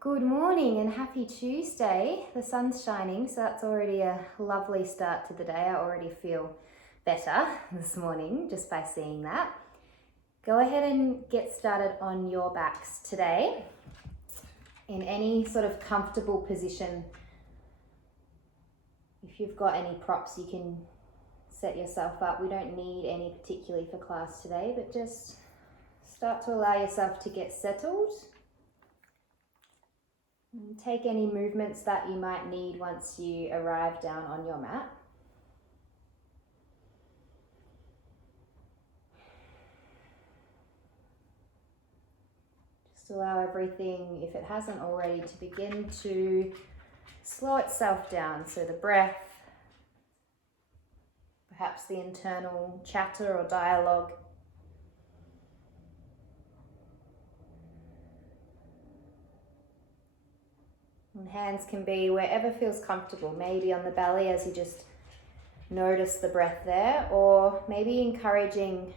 Good morning and happy Tuesday. The sun's shining, so that's already a lovely start to the day. I already feel better this morning just by seeing that. Go ahead and get started on your backs today in any sort of comfortable position. If you've got any props, you can set yourself up. We don't need any particularly for class today, but just start to allow yourself to get settled. Take any movements that you might need once you arrive down on your mat. Just allow everything, if it hasn't already, to begin to slow itself down. So the breath, perhaps the internal chatter or dialogue. And hands can be wherever feels comfortable, maybe on the belly as you just notice the breath there, or maybe encouraging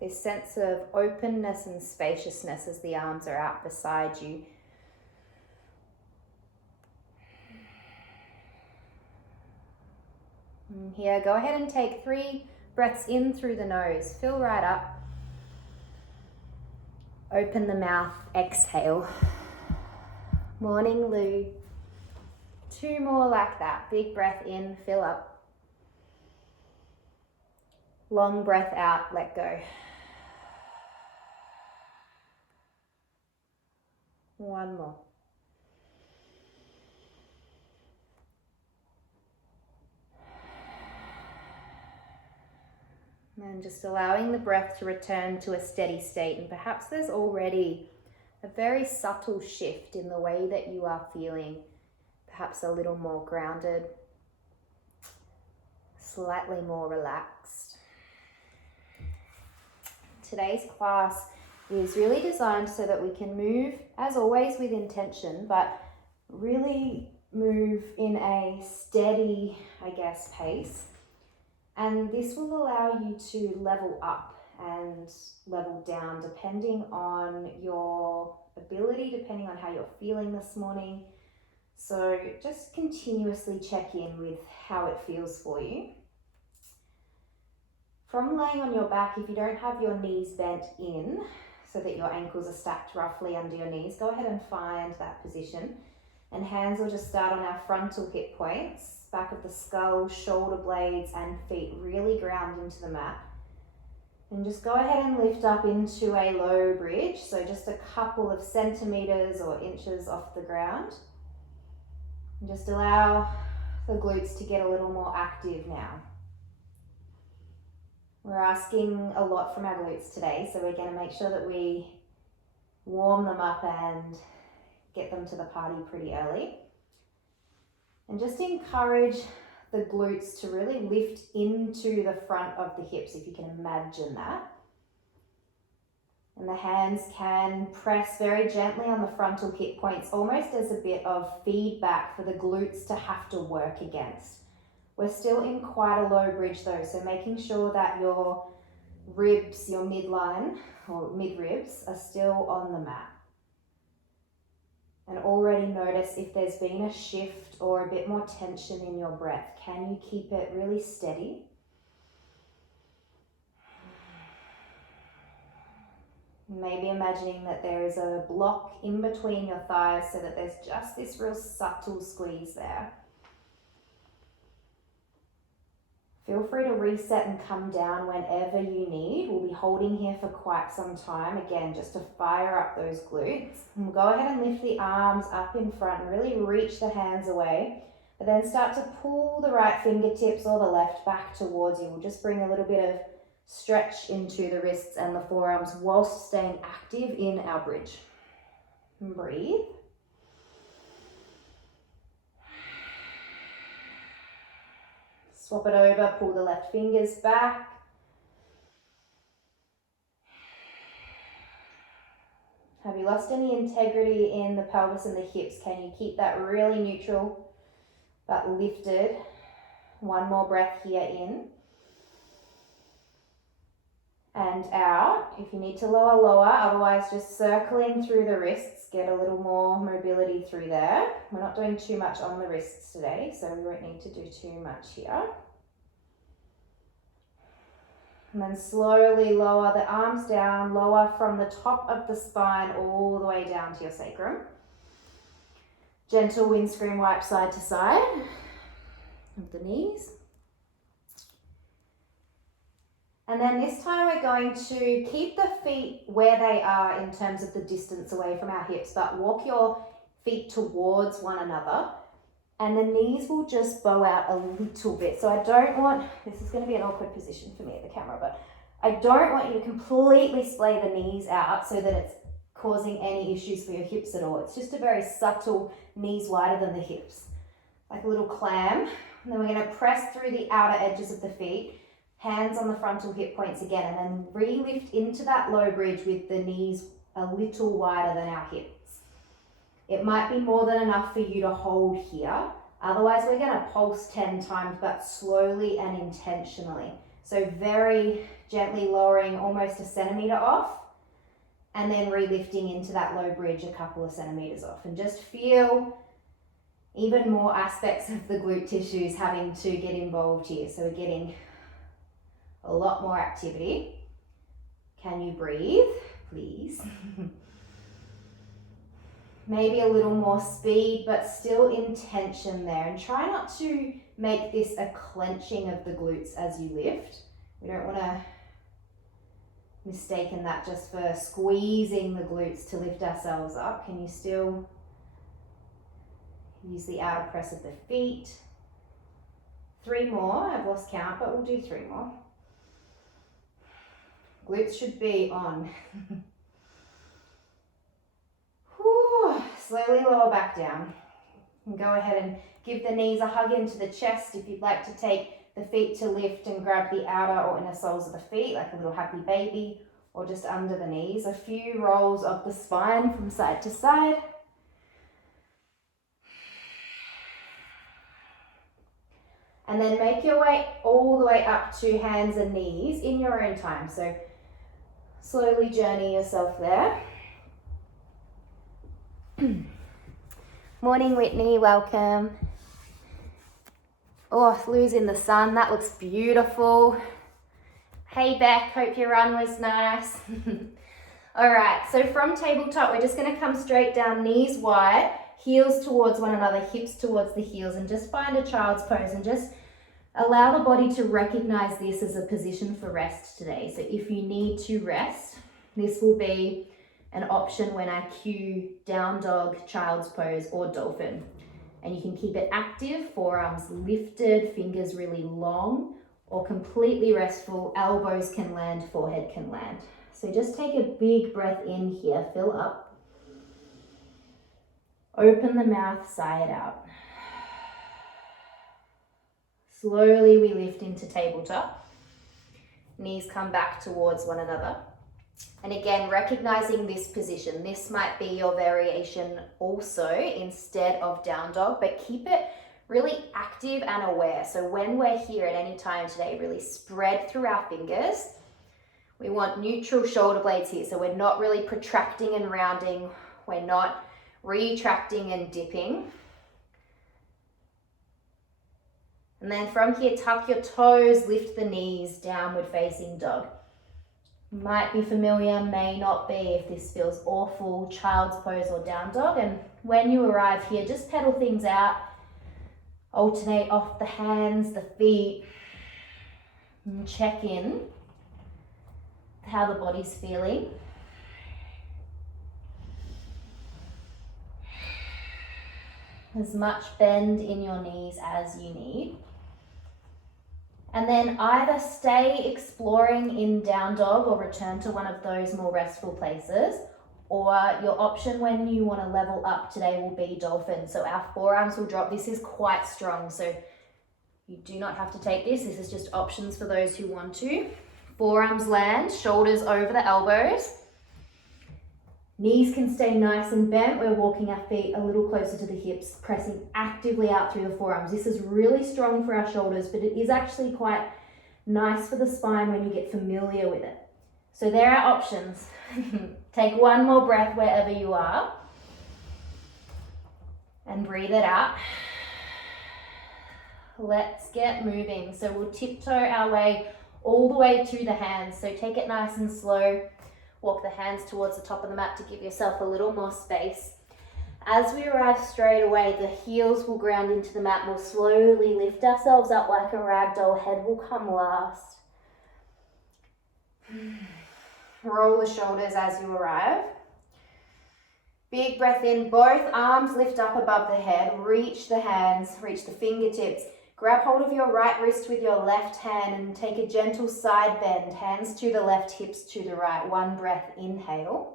this sense of openness and spaciousness as the arms are out beside you. And here, go ahead and take 3 breaths in through the nose. Fill right up. Open the mouth, exhale. Morning Lou. 2 more like that. Big breath in, fill up. Long breath out, let go. 1 more. And just allowing the breath to return to a steady state. And perhaps there's already a very subtle shift in the way that you are feeling. Perhaps a little more grounded, slightly more relaxed. Today's class is really designed so that we can move, as always, with intention, but really move in a steady, pace. And this will allow you to level up and level down depending on your ability, depending on how you're feeling this morning. So just continuously check in with how it feels for you. From laying on your back, if you don't have your knees bent in so that your ankles are stacked roughly under your knees, go ahead and find that position. And hands will just start on our frontal hip points, back of the skull, shoulder blades and feet really ground into the mat. And just go ahead and lift up into a low bridge, so just a couple of centimeters or inches off the ground. And just allow the glutes to get a little more active now. We're asking a lot from our glutes today, so we're going to make sure that we warm them up and get them to the party pretty early. And just encourage the glutes to really lift into the front of the hips, if you can imagine that. And the hands can press very gently on the frontal hip points, almost as a bit of feedback for the glutes to have to work against. We're still in quite a low bridge though, so making sure that your ribs, your midline or mid-ribs are still on the mat. And already notice if there's been a shift or a bit more tension in your breath. Can you keep it really steady? Maybe imagining that there is a block in between your thighs so that there's just this real subtle squeeze there. Feel free to reset and come down whenever you need. We'll be holding here for quite some time, again, just to fire up those glutes. And we'll go ahead and lift the arms up in front and really reach the hands away, but then start to pull the right fingertips or the left back towards you. We'll just bring a little bit of stretch into the wrists and the forearms whilst staying active in our bridge. And breathe. Swap it over, pull the left fingers back. Have you lost any integrity in the pelvis and the hips? Can you keep that really neutral but lifted? 1 more breath here in. and out. If you need to lower, lower. Otherwise, just circling through the wrists, get a little more mobility through there. We're not doing too much on the wrists today, so we won't need to do too much here. And then slowly lower the arms down, lower from the top of the spine all the way down to your sacrum. Gentle windscreen wipe side to side of the knees. And then this time we're going to keep the feet where they are in terms of the distance away from our hips, but walk your feet towards one another. And the knees will just bow out a little bit. So I don't want, this is going to be an awkward position for me at the camera, but I don't want you to completely splay the knees out so that it's causing any issues for your hips at all. It's just a very subtle knees wider than the hips, like a little clam. And then we're going to press through the outer edges of the feet, hands on the frontal hip points again, and then re-lift into that low bridge with the knees a little wider than our hips. It might be more than enough for you to hold here. Otherwise, we're going to pulse 10 times, but slowly and intentionally. So very gently lowering almost a centimeter off, and then re-lifting into that low bridge a couple of centimeters off. And just feel even more aspects of the glute tissues having to get involved here. So we're getting a lot more activity. Can you breathe, please? Maybe a little more speed, but still intention there. And try not to make this a clenching of the glutes as you lift. We don't want to mistake that just for squeezing the glutes to lift ourselves up. Can you still use the outer press of the feet? 3 more. I've lost count, but we'll do 3 more. Glutes should be on. Slowly lower back down. And go ahead and give the knees a hug into the chest if you'd like to take the feet to lift and grab the outer or inner soles of the feet like a little happy baby, or just under the knees. A few rolls of the spine from side to side. And then make your way all the way up to hands and knees in your own time. So slowly journey yourself there. Morning, Whitney, welcome. Oh, losing the sun, that looks beautiful. Hey Beck, hope your run was nice. All right, so from tabletop, we're just gonna come straight down, knees wide, heels towards one another, hips towards the heels, and just find a child's pose and just allow the body to recognize this as a position for rest today. So if you need to rest, this will be an option when I cue down dog, child's pose, or dolphin. And you can keep it active, forearms lifted, fingers really long, or completely restful, elbows can land, forehead can land. So just take a big breath in here, fill up. Open the mouth, sigh it out. Slowly we lift into tabletop. Knees come back towards one another. And again, recognizing this position, this might be your variation also instead of down dog, but keep it really active and aware. So when we're here at any time today, really spread through our fingers. We want neutral shoulder blades here. So we're not really protracting and rounding. We're not retracting and dipping. And then from here, tuck your toes, lift the knees, downward facing dog. Might be familiar, may not be. If this feels awful, child's pose or down dog. And when you arrive here, just pedal things out. Alternate off the hands, the feet. And check in how the body's feeling. As much bend in your knees as you need. And then either stay exploring in down dog or return to one of those more restful places, or your option when you want to level up today will be dolphin. So our forearms will drop. This is quite strong, so you do not have to take this. This is just options for those who want to. Forearms land, shoulders over the elbows. Knees can stay nice and bent. We're walking our feet a little closer to the hips, pressing actively out through the forearms. This is really strong for our shoulders, but it is actually quite nice for the spine when you get familiar with it. So there are options. Take one more breath wherever you are and breathe it out. Let's get moving. So we'll tiptoe our way all the way to the hands. So take it nice and slow. Walk the hands towards the top of the mat to give yourself a little more space. As we arrive straight away, the heels will ground into the mat. We'll slowly lift ourselves up like a rag doll. Head will come last. Roll the shoulders as you arrive. Big breath in, both arms lift up above the head. Reach the hands, reach the fingertips. Grab hold of your right wrist with your left hand and take a gentle side bend. Hands to the left, hips to the right. One breath, inhale.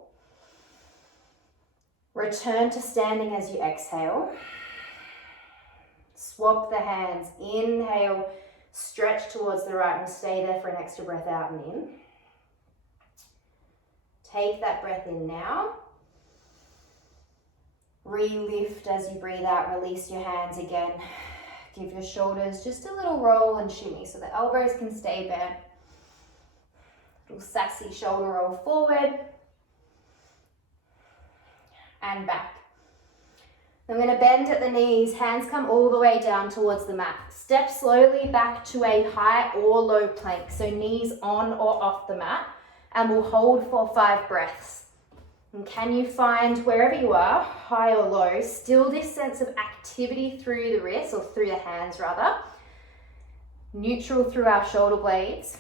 Return to standing as you exhale. Swap the hands. Inhale, stretch towards the right and stay there for an extra breath out and in. Take that breath in now. Re-lift as you breathe out. Release your hands again. Give your shoulders just a little roll and shimmy so the elbows can stay bent. Little sassy shoulder roll forward and back. I'm going to bend at the knees, hands come all the way down towards the mat. Step slowly back to a high or low plank, so knees on or off the mat, and we'll hold for 5 breaths. And can you find, wherever you are, high or low, still this sense of activity through the wrists, or through the hands rather, neutral through our shoulder blades.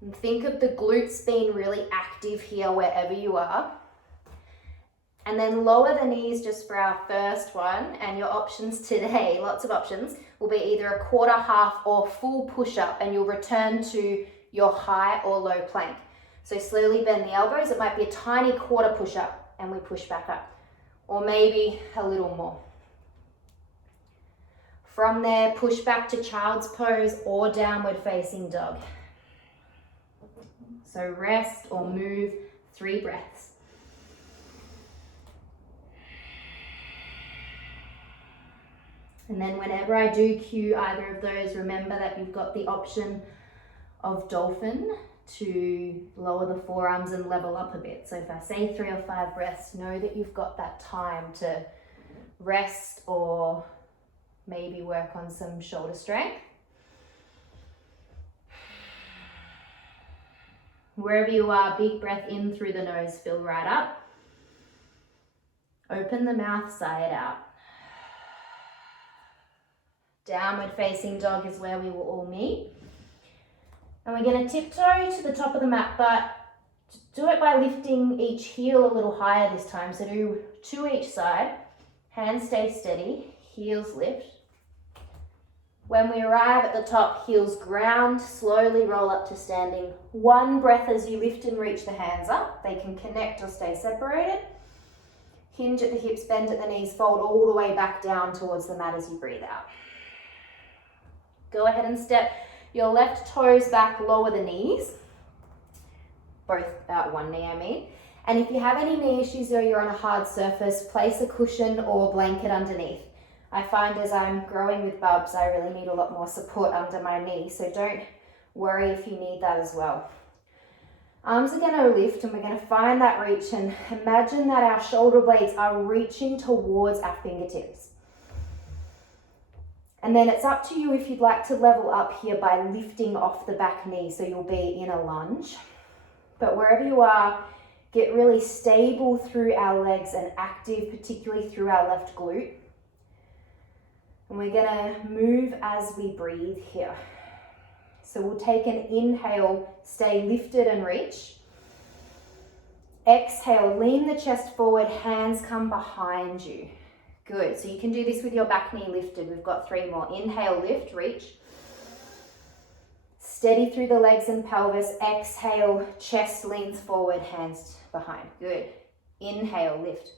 And think of the glutes being really active here wherever you are. And then lower the knees just for our first one, and your options today, lots of options, will be either a quarter, half, or full push-up, and you'll return to your high or low plank. So slowly bend the elbows. It might be a tiny quarter push-up, and we push back up, or maybe a little more. From there, push back to child's pose or downward facing dog. So rest or move, 3 breaths. And then whenever I do cue either of those, remember that you've got the option of dolphin to lower the forearms and level up a bit. So if I say 3 or 5 breaths, know that you've got that time to rest or maybe work on some shoulder strength. Wherever you are, big breath in through the nose, fill right up. Open the mouth, sigh it out. Downward facing dog is where we will all meet. And we're going to tiptoe to the top of the mat, but do it by lifting each heel a little higher this time. So do 2 each side. Hands stay steady, heels lift. When we arrive at the top, heels ground, slowly roll up to standing. 1 breath as you lift and reach the hands up. They can connect or stay separated. Hinge at the hips, bend at the knees, fold all the way back down towards the mat as you breathe out. Go ahead and step your left toes back, lower the knees. Both, one knee I mean. And if you have any knee issues or you're on a hard surface, place a cushion or blanket underneath. I find as I'm growing with bubs, I really need a lot more support under my knee, so don't worry if you need that as well. Arms are going to lift and we're going to find that reach, and imagine that our shoulder blades are reaching towards our fingertips. And then it's up to you if you'd like to level up here by lifting off the back knee, so you'll be in a lunge. But wherever you are, get really stable through our legs and active, particularly through our left glute. And we're going to move as we breathe here. So we'll take an inhale, stay lifted and reach. Exhale, lean the chest forward, hands come behind you. Good, so you can do this with your back knee lifted. We've got 3 more. Inhale, lift, reach. Steady through the legs and pelvis. Exhale, chest leans forward, hands behind. Good. Inhale, lift.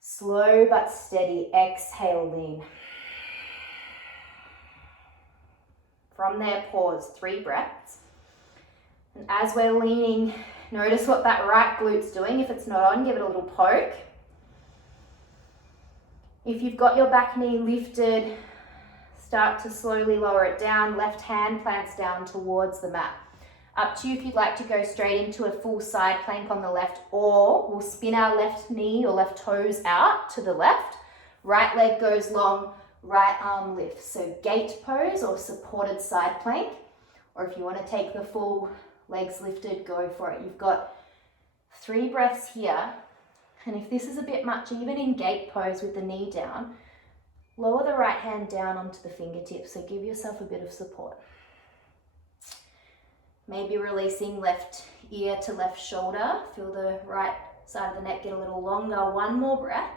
Slow but steady. Exhale, lean. From there, pause. 3 breaths. And as we're leaning, notice what that right glute's doing. If it's not on, give it a little poke. If you've got your back knee lifted, Start to slowly lower it down. Left hand plants down towards the mat. Up to you if you'd like to go straight into a full side plank on the left, or we'll spin our left knee or left toes out to the left. Right leg goes long, right arm lifts. So gate pose or supported side plank. Or if you want to take the full legs lifted, go for it. You've got 3 breaths here. And if this is a bit much, even in gate pose with the knee down, lower the right hand down onto the fingertips, so give yourself a bit of support. Maybe releasing left ear to left shoulder. Feel the right side of the neck get a little longer. One more breath.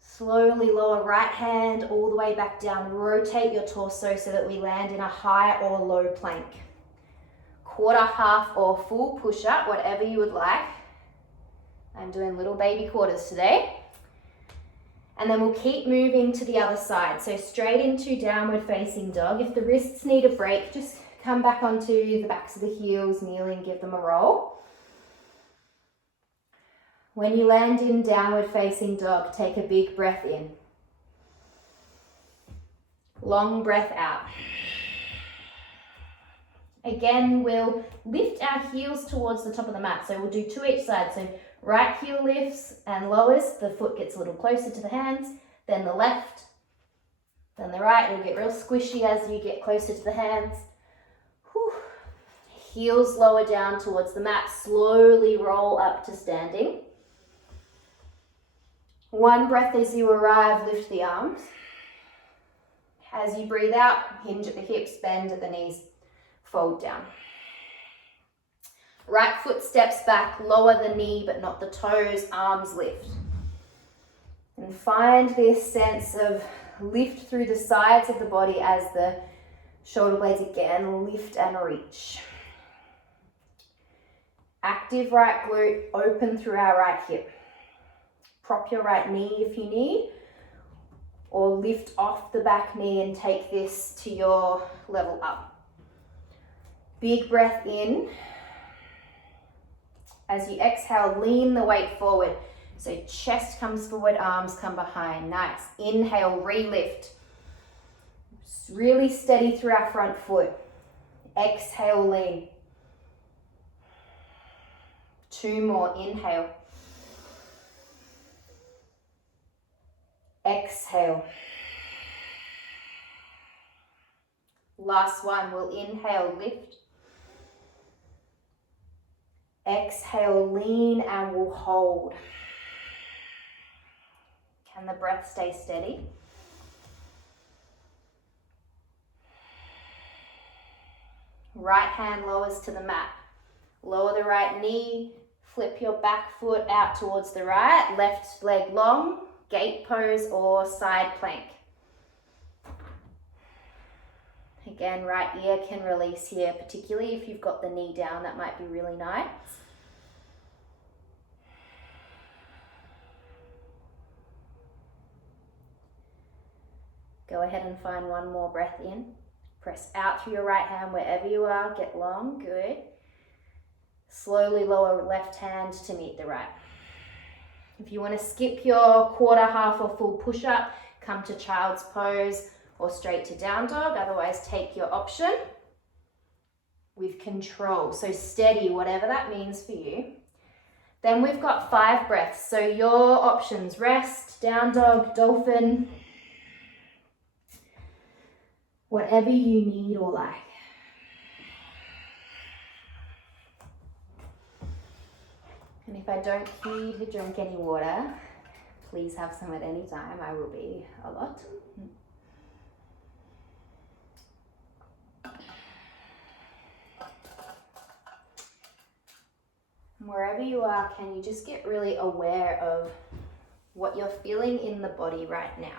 Slowly lower right hand all the way back down. Rotate your torso so that we land in a high or low plank. Quarter, half, or full push-up, whatever you would like. I'm doing little baby quarters today. And then we'll keep moving to the other side. So straight into downward facing dog. If the wrists need a break, just come back onto the backs of the heels, kneeling, give them a roll. When you land in downward facing dog, take a big breath in. Long breath out. Again, we'll lift our heels towards the top of the mat. So we'll do 2 each side. So right heel lifts and lowers, the foot gets a little closer to the hands, then the left, then the right. It'll get real squishy as you get closer to the hands. Whew. Heels lower down towards the mat, slowly roll up to standing. 1 breath as you arrive, lift the arms. As you breathe out, hinge at the hips, bend at the knees, fold down. Right foot steps back, lower the knee but not the toes, arms lift. And find this sense of lift through the sides of the body as the shoulder blades again lift and reach. Active right glute, open through our right hip. Prop your right knee if you need, or lift off the back knee and take this to your level up. Big breath in. As you exhale, lean the weight forward. So chest comes forward, arms come behind. Nice. Inhale, re-lift. Really steady through our front foot. Exhale, lean. 2 more. Inhale. Exhale. Last one. We'll inhale, lift. Exhale, lean, and we'll hold. Can the breath stay steady? Right hand lowers to the mat. Lower the right knee, flip your back foot out towards the right, left leg long, gate pose or side plank. Again, right ear can release here, particularly if you've got the knee down, that might be really nice. Go ahead and find 1 more breath in. Press out through your right hand wherever you are, get long, good. Slowly lower left hand to meet the right. If you want to skip your quarter, half or full push-up, come to child's pose or straight to down dog. Otherwise, take your option with control. So steady, whatever that means for you. Then we've got 5 breaths. So your options: rest, down dog, dolphin, whatever you need or like. And if I don't hear you to drink any water, please have some at any time. I will be a lot. Wherever you are, can you just get really aware of what you're feeling in the body right now?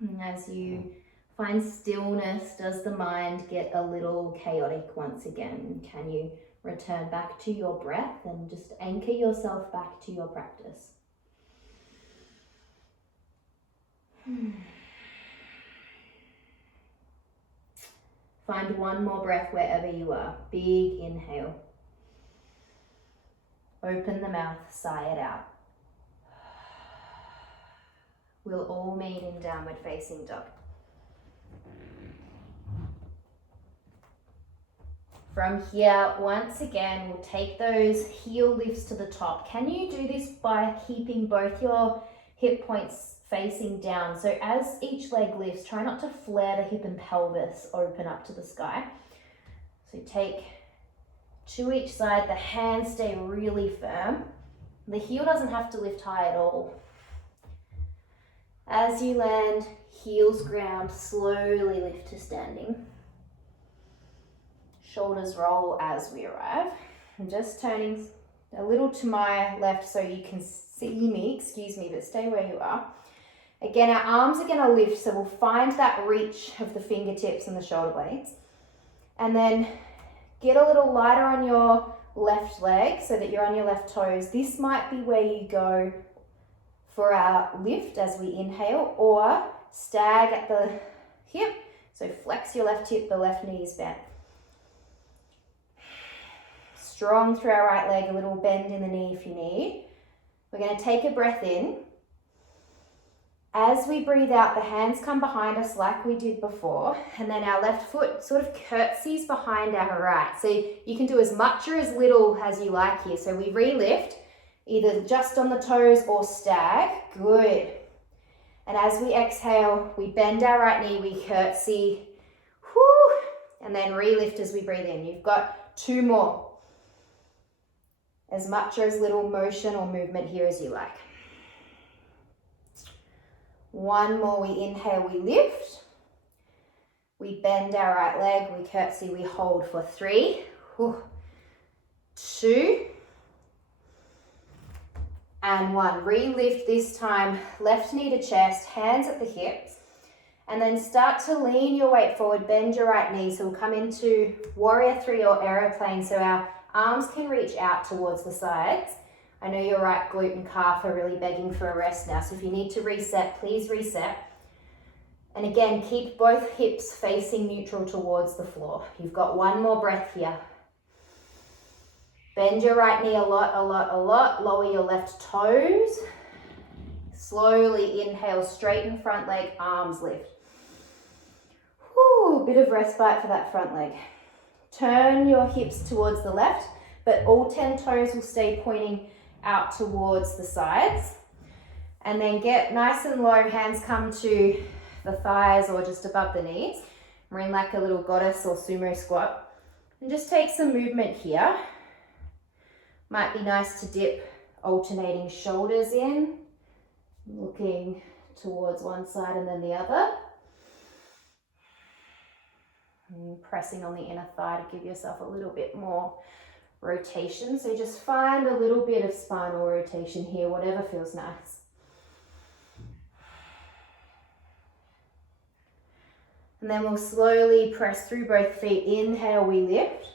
And as you find stillness, does the mind get a little chaotic once again? Can you return back to your breath and just anchor yourself back to your practice? Find 1 more breath wherever you are. Big inhale. Open the mouth, sigh it out. We'll all meet in downward facing dog. From here, once again, we'll take those heel lifts to the top. Can you do this by keeping both your hip points facing down? So as each leg lifts, try not to flare the hip and pelvis open up to the sky. So take to each side, the hands stay really firm. The heel doesn't have to lift high at all. As you land, heels ground, slowly lift to standing. Shoulders roll as we arrive. I'm just turning a little to my left so you can see me, but stay where you are. Again, our arms are gonna lift, so we'll find that reach of the fingertips and the shoulder blades. And then get a little lighter on your left leg so that you're on your left toes. This might be where you go for our lift as we inhale, or stag at the hip. So flex your left hip, the left knee is bent. Strong through our right leg, a little bend in the knee if you need. We're going to take a breath in. As we breathe out, the hands come behind us like we did before, and then our left foot sort of curtsies behind our right. So you can do as much or as little as you like here. So we re-lift, either just on the toes or stag. Good. And as we exhale, we bend our right knee, we curtsy, whoo, and then re-lift as we breathe in. You've got 2 more. As much or as little motion or movement here as you like. 1 more, we inhale, we lift. We bend our right leg, we curtsy, we hold for 3, 2, and 1. Re-lift this time, left knee to chest, hands at the hips, and then start to lean your weight forward, bend your right knee. So we'll come into warrior 3 or aeroplane, so our arms can reach out towards the sides. I know your right glute and calf are really begging for a rest now, so if you need to reset, please reset. And again, keep both hips facing neutral towards the floor. You've got 1 more breath here. Bend your right knee a lot. Lower your left toes. Slowly inhale, straighten front leg, arms lift. Whew, bit of respite for that front leg. Turn your hips towards the left, but all 10 toes will stay pointing out towards the sides. And then get nice and low, hands come to the thighs or just above the knees. We're in like a little goddess or sumo squat. And just take some movement here. Might be nice to dip alternating shoulders in, looking towards one side and then the other. And pressing on the inner thigh to give yourself a little bit more rotation. So just find a little bit of spinal rotation here, whatever feels nice. And then we'll slowly press through both feet. Inhale, we lift.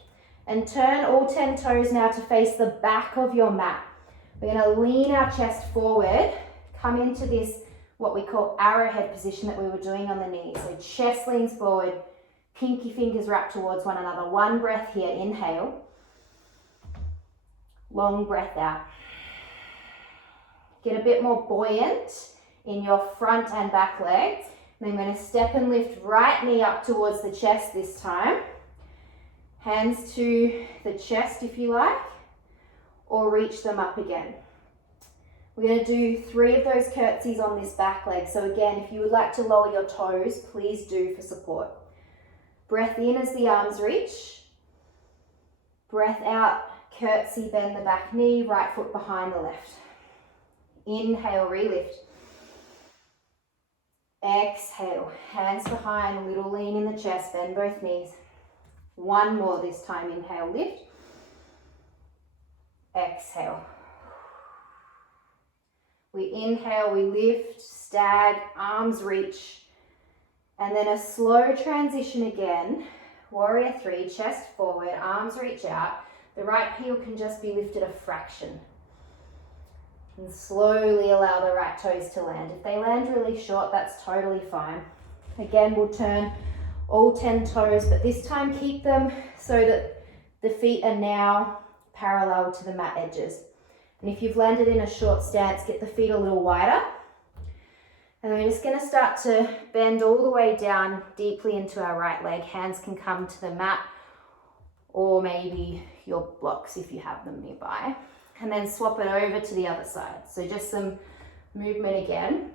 And turn all 10 toes now to face the back of your mat. We're going to lean our chest forward, come into this, what we call arrowhead position that we were doing on the knees. So chest leans forward, pinky fingers wrap towards one another. 1 breath here, inhale. Long breath out. Get a bit more buoyant in your front and back legs. And then we're going to step and lift right knee up towards the chest this time. Hands to the chest if you like, or reach them up again. We're going to do 3 of those curtsies on this back leg. So again, if you would like to lower your toes, please do for support. Breath in as the arms reach. Breath out, curtsy, bend the back knee, right foot behind the left. Inhale, re-lift. Exhale, hands behind, a little lean in the chest, bend both knees. 1 more this time, inhale, lift. Exhale. We inhale, we lift, stag, arms reach. And then a slow transition again. Warrior 3, chest forward, arms reach out. The right heel can just be lifted a fraction. And slowly allow the right toes to land. If they land really short, that's totally fine. Again, we'll turn all 10 toes, but this time keep them so that the feet are now parallel to the mat edges. And if you've landed in a short stance, get the feet a little wider. And we're just going to start to bend all the way down deeply into our right leg. Hands can come to the mat or maybe your blocks if you have them nearby. And then swap it over to the other side. So just some movement again.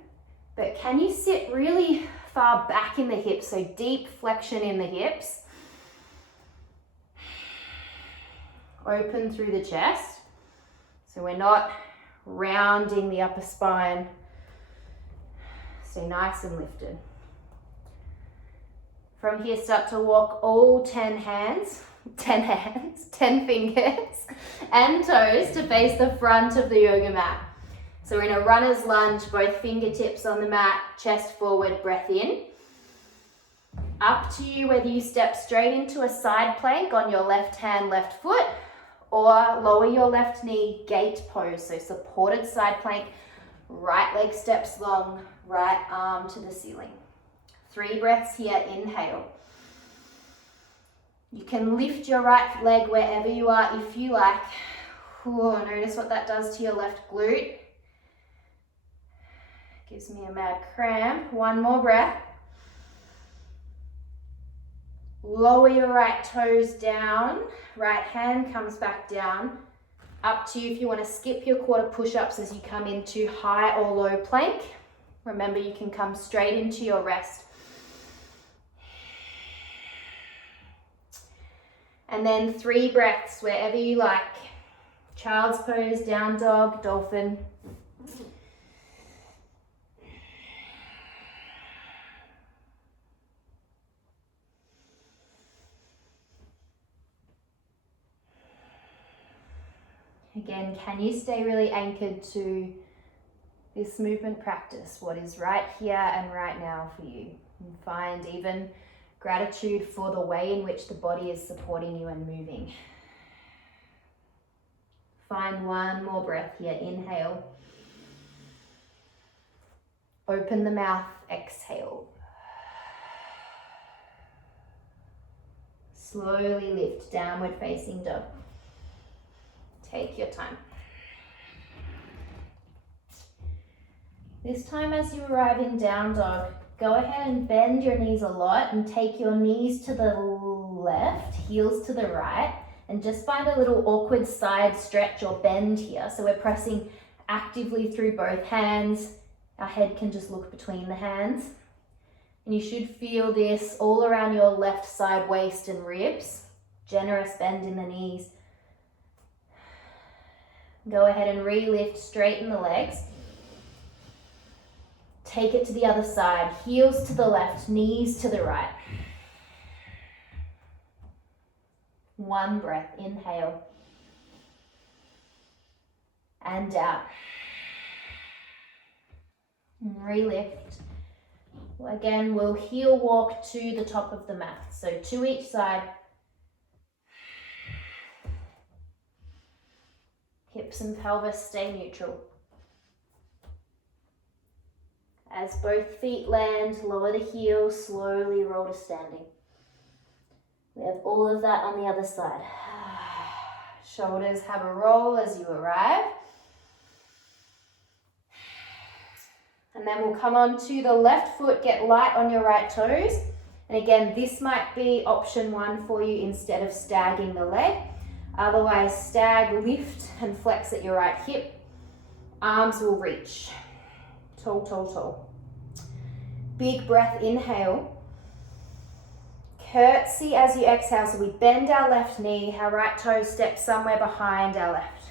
But can you sit really far back in the hips? So deep flexion in the hips. Open through the chest. So we're not rounding the upper spine. Stay nice and lifted. From here, start to walk all 10 fingers and toes to face the front of the yoga mat. So we're in a runner's lunge, both fingertips on the mat, chest forward, breath in. Up to you whether you step straight into a side plank on your left hand, left foot, or lower your left knee, gate pose. So supported side plank, right leg steps long, right arm to the ceiling. 3 breaths here, inhale. You can lift your right leg wherever you are if you like. Ooh, notice what that does to your left glute. Gives me a mad cramp. 1 more breath. Lower your right toes down. Right hand comes back down. Up to you if you want to skip your quarter push-ups as you come into high or low plank. Remember, you can come straight into your rest. And then 3 breaths wherever you like. Child's pose, down dog, dolphin. Again, can you stay really anchored to this movement practice? What is right here and right now for you? And find even gratitude for the way in which the body is supporting you and moving. Find 1 more breath here. Inhale. Open the mouth. Exhale. Slowly lift. Downward facing dog. Take your time. This time as you arrive in down dog, go ahead and bend your knees a lot and take your knees to the left, heels to the right, and just find a little awkward side stretch or bend here. So we're pressing actively through both hands. Our head can just look between the hands. And you should feel this all around your left side waist and ribs. Generous bend in the knees. Go ahead and re-lift, straighten the legs. Take it to the other side, heels to the left, knees to the right. 1 breath, inhale. And out. And re-lift. Again, we'll heel walk to the top of the mat. So to each side. Hips and pelvis stay neutral. As both feet land, lower the heels, slowly roll to standing. We have all of that on the other side. Shoulders have a roll as you arrive. And then we'll come on to the left foot, get light on your right toes. And again, this might be option 1 for you instead of stagging the leg. Otherwise, stag, lift and flex at your right hip. Arms will reach. Tall, tall, tall. Big breath, inhale. Curtsy as you exhale. So we bend our left knee, our right toe steps somewhere behind our left.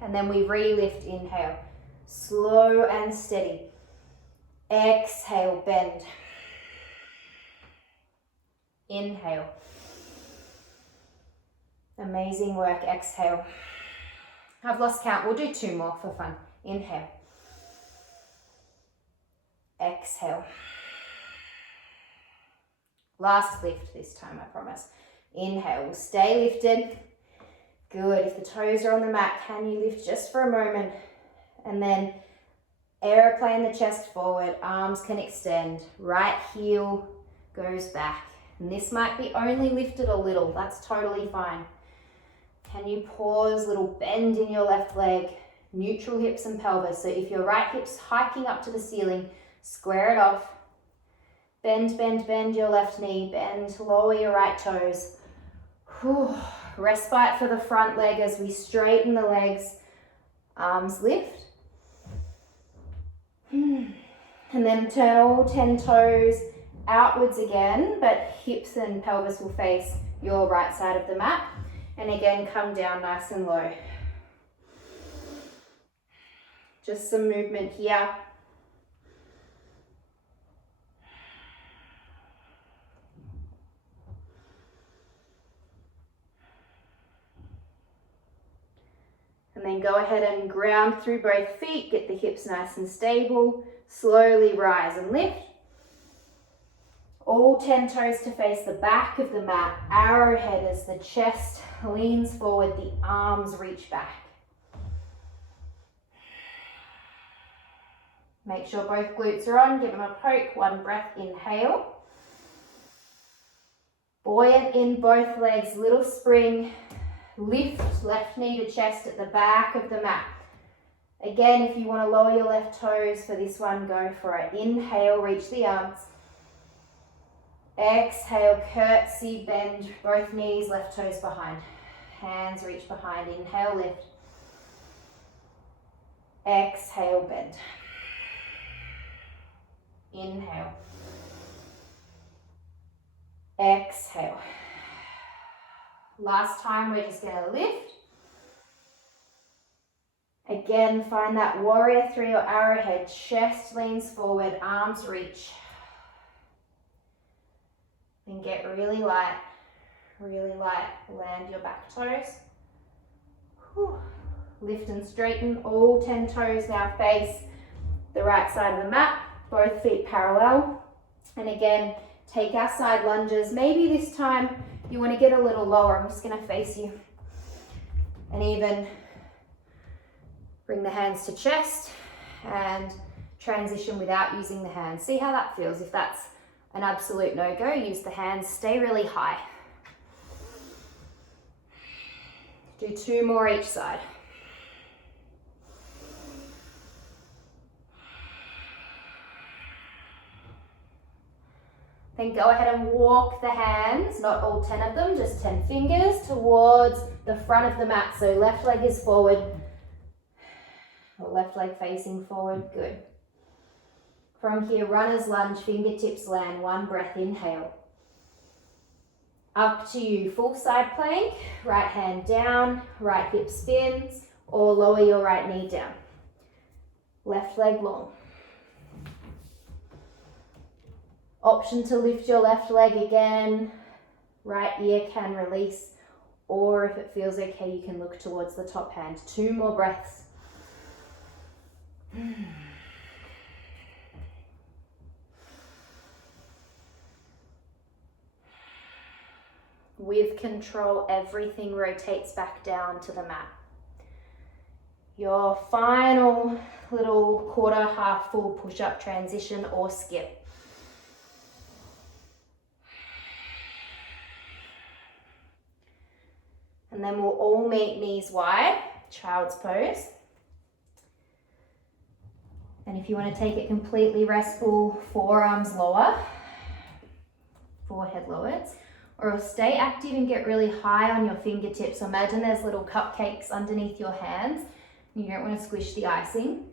And then we re-lift, inhale. Slow and steady. Exhale, bend. Inhale. Amazing work, exhale. I've lost count, we'll do 2 more for fun. Inhale. Exhale. Last lift this time, I promise. Inhale, we'll stay lifted. Good, if the toes are on the mat, can you lift just for a moment? And then aeroplane the chest forward, arms can extend, right heel goes back. And this might be only lifted a little, that's totally fine. Can you pause, little bend in your left leg, neutral hips and pelvis. So if your right hip's hiking up to the ceiling, square it off. Bend, bend, bend your left knee. Bend, lower your right toes. Whew. Respite for the front leg as we straighten the legs. Arms lift. And then turn all 10 toes outwards again, but hips and pelvis will face your right side of the mat. And again, come down nice and low. Just some movement here. And then go ahead and ground through both feet, get the hips nice and stable. Slowly rise and lift. All 10 toes to face the back of the mat. Arrowhead as the chest leans forward, the arms reach back. Make sure both glutes are on, give them a poke, one breath, inhale. Buoyant in both legs, little spring. Lift left knee to chest at the back of the mat. Again, if you want to lower your left toes for this one, go for it. Inhale, reach the arms. Exhale, curtsy, bend both knees, left toes behind. Hands reach behind, inhale, lift. Exhale, bend. Inhale. Exhale. Last time, we're just going to lift. Again, find that warrior three or arrowhead. Chest leans forward, arms reach. Then get really light, land your back toes. Whew. Lift and straighten, all 10 toes now face the right side of the mat, both feet parallel. And again, take our side lunges. Maybe this time you want to get a little lower. I'm just going to face you. And even bring the hands to chest and transition without using the hands. See how that feels. If that's an absolute no-go, use the hands. Stay really high. Do 2 more each side. Then go ahead and walk the hands, not all 10 of them, just 10 fingers towards the front of the mat. So left leg is forward, or left leg facing forward, good. From here, runner's lunge, fingertips land, one breath, inhale. Up to you, full side plank, right hand down, right hip spins, or lower your right knee down. Left leg long. Option to lift your left leg again, right ear can release, or if it feels okay, you can look towards the top hand. 2 more breaths. With control, everything rotates back down to the mat. Your final little quarter, half full push-up transition or skip. And then we'll all meet knees wide, child's pose. And if you want to take it completely restful, forearms lower, forehead lowered. Or stay active and get really high on your fingertips. So imagine there's little cupcakes underneath your hands. You don't want to squish the icing.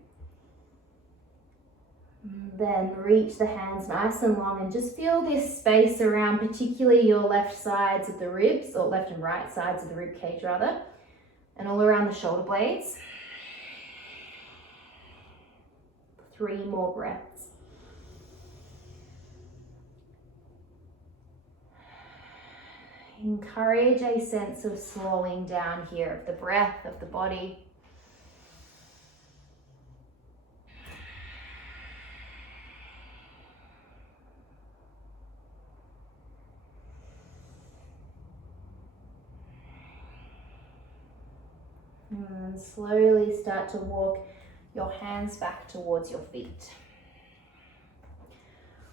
Then reach the hands nice and long and just feel this space around particularly your left sides of the ribs, or left and right sides of the rib cage rather, and all around the shoulder blades. 3 more breaths. Encourage a sense of slowing down here, of the breath, of the body. And slowly start to walk your hands back towards your feet.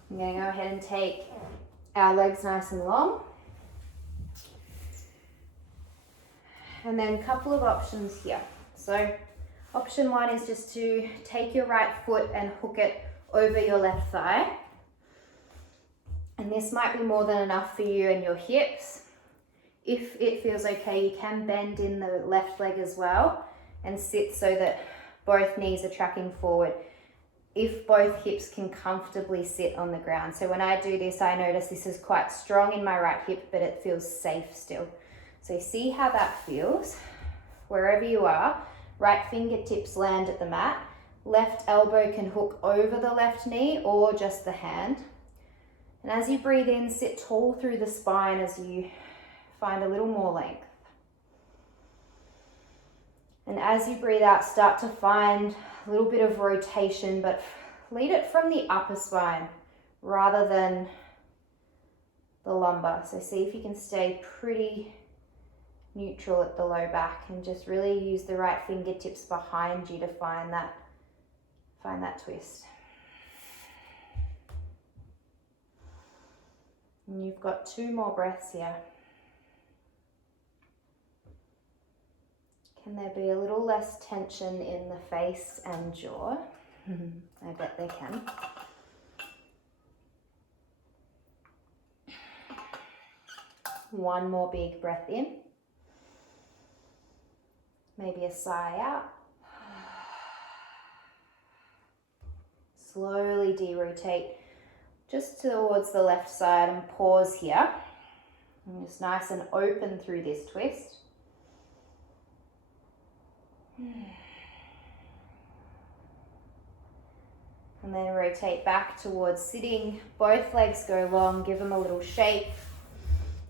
I'm going to go ahead and take our legs nice and long. And then a couple of options here. So Option one is just to take your right foot and hook it over your left thigh. And this might be more than enough for you and your hips. If it feels okay, you can bend in the left leg as well and sit so that both knees are tracking forward. If both hips can comfortably sit on the ground. So when I do this, I notice this is quite strong in my right hip, but it feels safe still. So see how that feels. Wherever you are, right fingertips land at the mat. Left elbow can hook over the left knee or just the hand. And as you breathe in, sit tall through the spine as you find a little more length. And as you breathe out, start to find a little bit of rotation, but lead it from the upper spine rather than the lumbar. So see if you can stay pretty neutral at the low back and just really use the right fingertips behind you to find that twist. And you've got 2 more breaths here. Can there be a little less tension in the face and jaw? I bet there can. One more big breath in. Maybe a sigh out. Slowly derotate just towards the left side and pause here. And just nice and open through this twist. And then rotate back towards sitting. Both legs go long, give them a little shake,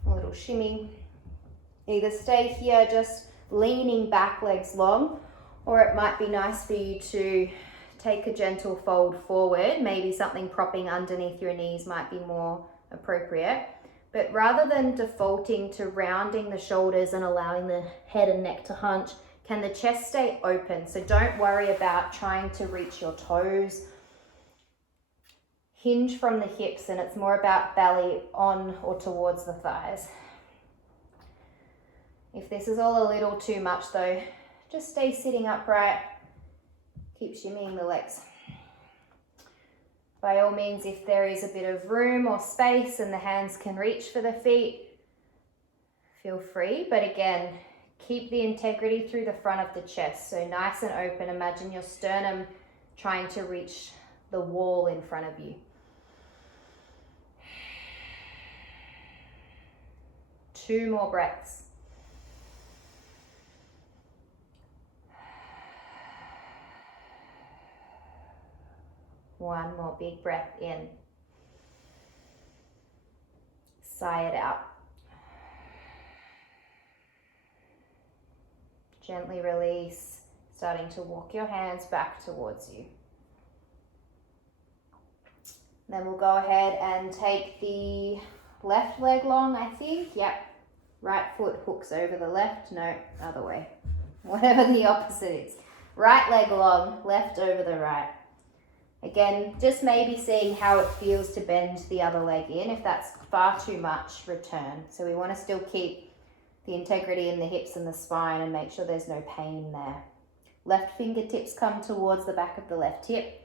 a little shimmy. Either stay here just leaning back, legs long, or it might be nice for you to take a gentle fold forward. Maybe something propping underneath your knees might be more appropriate. But rather than defaulting to rounding the shoulders and allowing the head and neck to hunch, can the chest stay open? So don't worry about trying to reach your toes. Hinge from the hips, and it's more about belly on or towards the thighs. If this is all a little too much though, just stay sitting upright. Keep shimmying the legs. By all means, if there is a bit of room or space and the hands can reach for the feet, feel free. But again, keep the integrity through the front of the chest. So nice and open. Imagine your sternum trying to reach the wall in front of you. 2 more breaths. One more big breath in. Sigh it out. Gently release, starting to walk your hands back towards you. Then we'll go ahead and take the left leg long, I think. Yep. Right foot hooks over the left. No, other way. Whatever the opposite is. Right leg long, left over the right. Again, just maybe seeing how it feels to bend the other leg in. If that's far too much, return. So we want to still keep the integrity in the hips and the spine and make sure there's no pain there. Left fingertips come towards the back of the left hip.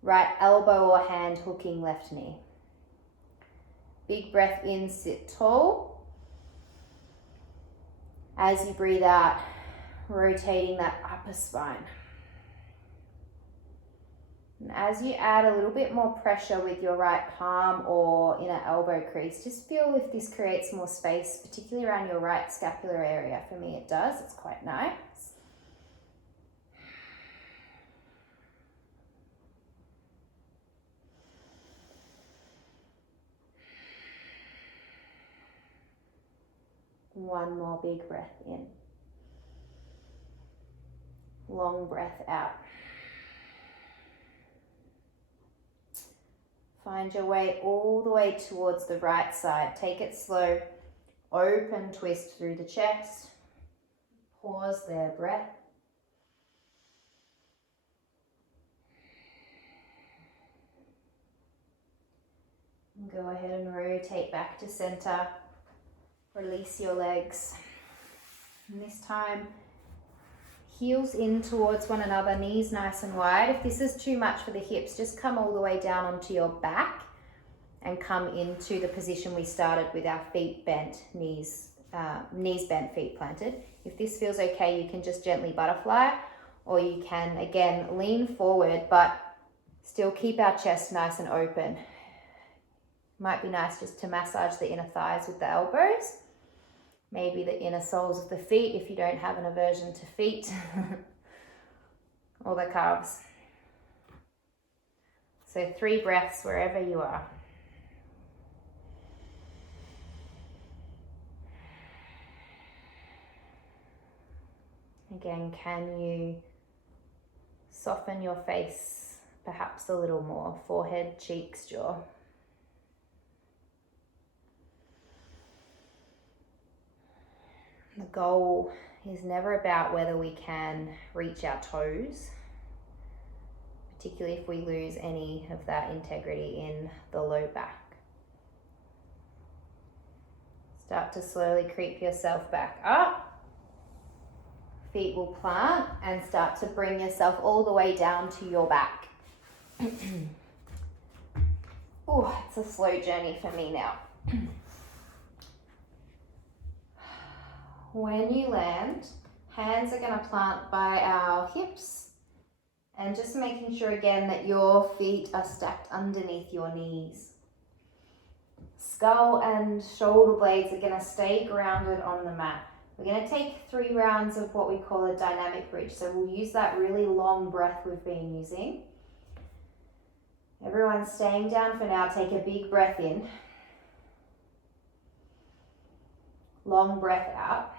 Right elbow or hand hooking left knee. Big breath in, sit tall. As you breathe out, rotating that upper spine. And as you add a little bit more pressure with your right palm or inner elbow crease, just feel if this creates more space, particularly around your right scapular area. For me it does, it's quite nice. One more big breath in. Long breath out. Find your way all the way towards the right side. Take it slow. Open twist through the chest. Pause there, breath. And go ahead and rotate back to center. Release your legs. And this time, Heels in towards one another, knees nice and wide. If this is too much for the hips, just come all the way down onto your back and come into the position we started with our feet bent, knees bent, feet planted. If this feels okay, you can just gently butterfly, or you can again lean forward but still keep our chest nice and open. Might be nice just to massage the inner thighs with the elbows, maybe the inner soles of the feet if you don't have an aversion to feet, or the calves. So 3 breaths wherever you are. Again, can you soften your face perhaps a little more? Forehead, cheeks, jaw. The goal is never about whether we can reach our toes, particularly if we lose any of that integrity in the low back. Start to slowly creep yourself back up. Feet will plant and start to bring yourself all the way down to your back. Oh, it's a slow journey for me now. When you land, hands are going to plant by our hips, and just making sure again that your feet are stacked underneath your knees. Skull and shoulder blades are going to stay grounded on the mat. We're going to take 3 rounds of what we call a dynamic bridge. So we'll use that really long breath we've been using. Everyone staying down for now, take a big breath in. Long breath out.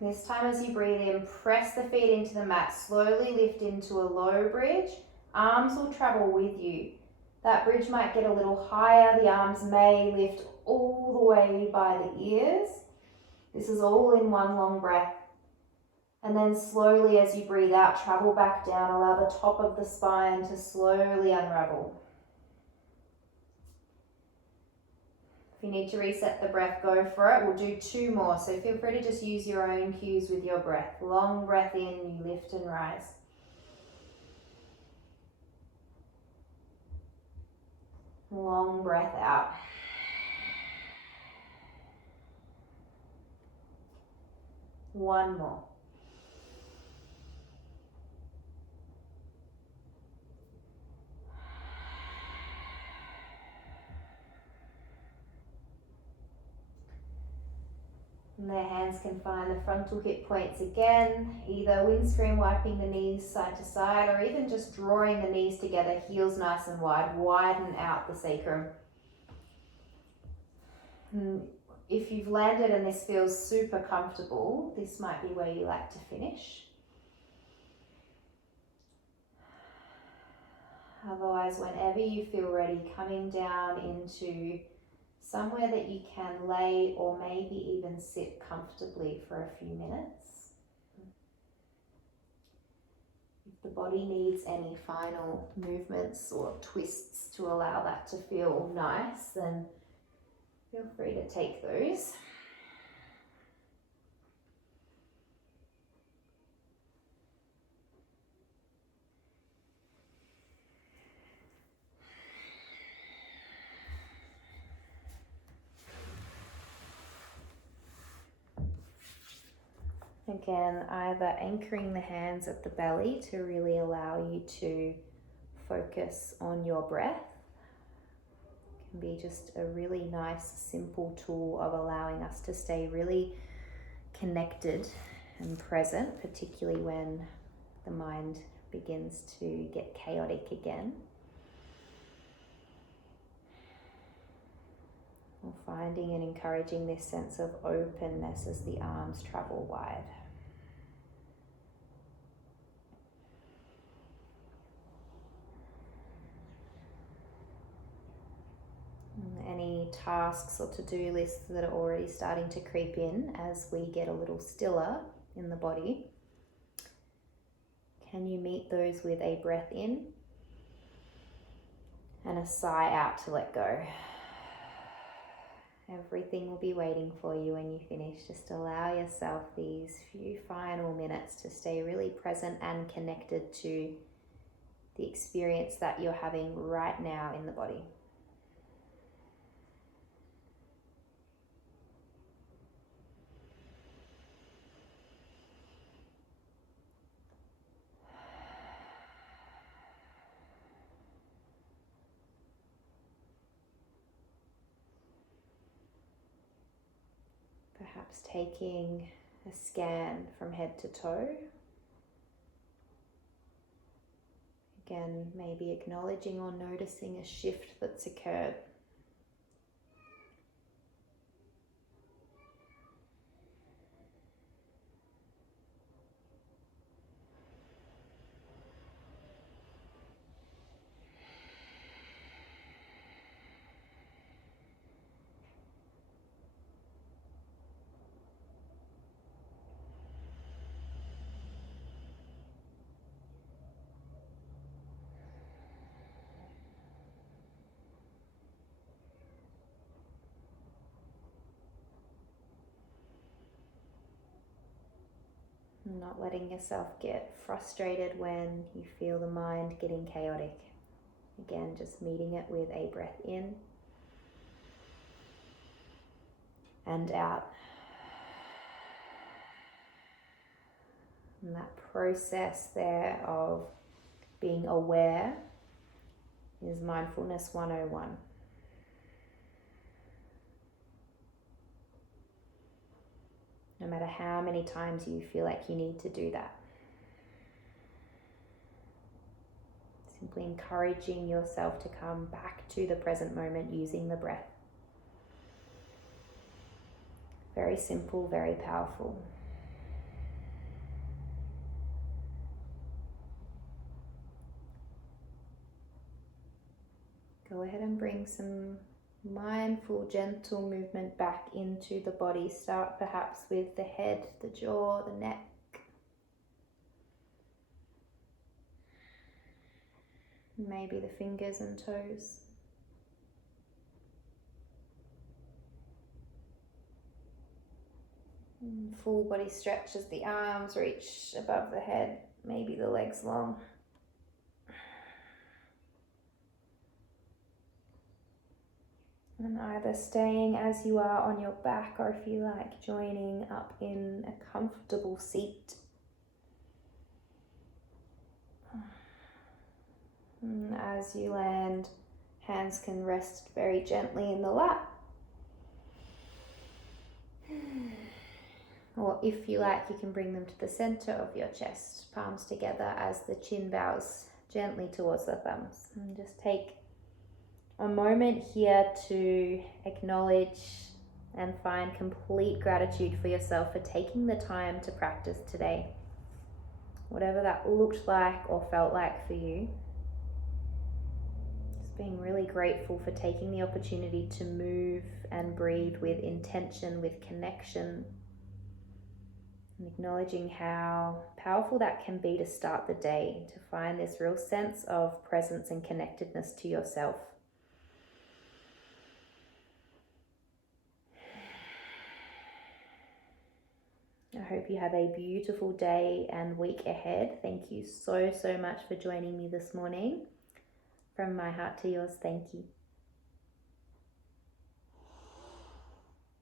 This time as you breathe in, press the feet into the mat, slowly lift into a low bridge. Arms will travel with you. That bridge might get a little higher. The arms may lift all the way by the ears. This is all in one long breath. And then slowly as you breathe out, travel back down. Allow the top of the spine to slowly unravel. If you need to reset the breath, go for it. We'll do 2 more. So feel free to just use your own cues with your breath. Long breath in, you lift and rise. Long breath out. One more. And their hands can find the frontal hip points again, either windscreen wiping the knees side to side, or even just drawing the knees together, heels nice and wide, widen out the sacrum. And if you've landed and this feels super comfortable, this might be where you like to finish. Otherwise, whenever you feel ready, coming down into somewhere that you can lay or maybe even sit comfortably for a few minutes. If the body needs any final movements or twists to allow that to feel nice, then feel free to take those. Again, either anchoring the hands at the belly to really allow you to focus on your breath. It can be just a really nice, simple tool of allowing us to stay really connected and present, particularly when the mind begins to get chaotic again. Or finding and encouraging this sense of openness as the arms travel wide. Any tasks or to-do lists that are already starting to creep in as we get a little stiller in the body, can you meet those with a breath in and a sigh out to let go? Everything will be waiting for you when you finish. Just allow yourself these few final minutes to stay really present and connected to the experience that you're having right now in the body. Perhaps taking a scan from head to toe. Again, maybe acknowledging or noticing a shift that's occurred. Not letting yourself get frustrated when you feel the mind getting chaotic. Again, just meeting it with a breath in and out. And that process there of being aware is Mindfulness 101. No matter how many times you feel like you need to do that. Simply encouraging yourself to come back to the present moment using the breath. Very simple, very powerful. Go ahead and bring some mindful, gentle movement back into the body. Start perhaps with the head, the jaw, the neck. Maybe the fingers and toes. Full body stretch as the arms reach above the head, maybe the legs long. And either staying as you are on your back, or if you like, joining up in a comfortable seat. And as you land, hands can rest very gently in the lap. Or if you like, you can bring them to the center of your chest, palms together as the chin bows gently towards the thumbs. And just take a moment here to acknowledge and find complete gratitude for yourself for taking the time to practice today. Whatever that looked like or felt like for you. Just being really grateful for taking the opportunity to move and breathe with intention, with connection. And acknowledging how powerful that can be to start the day, to find this real sense of presence and connectedness to yourself. I hope you have a beautiful day and week ahead. Thank you so much for joining me this morning. From my heart to yours, thank you.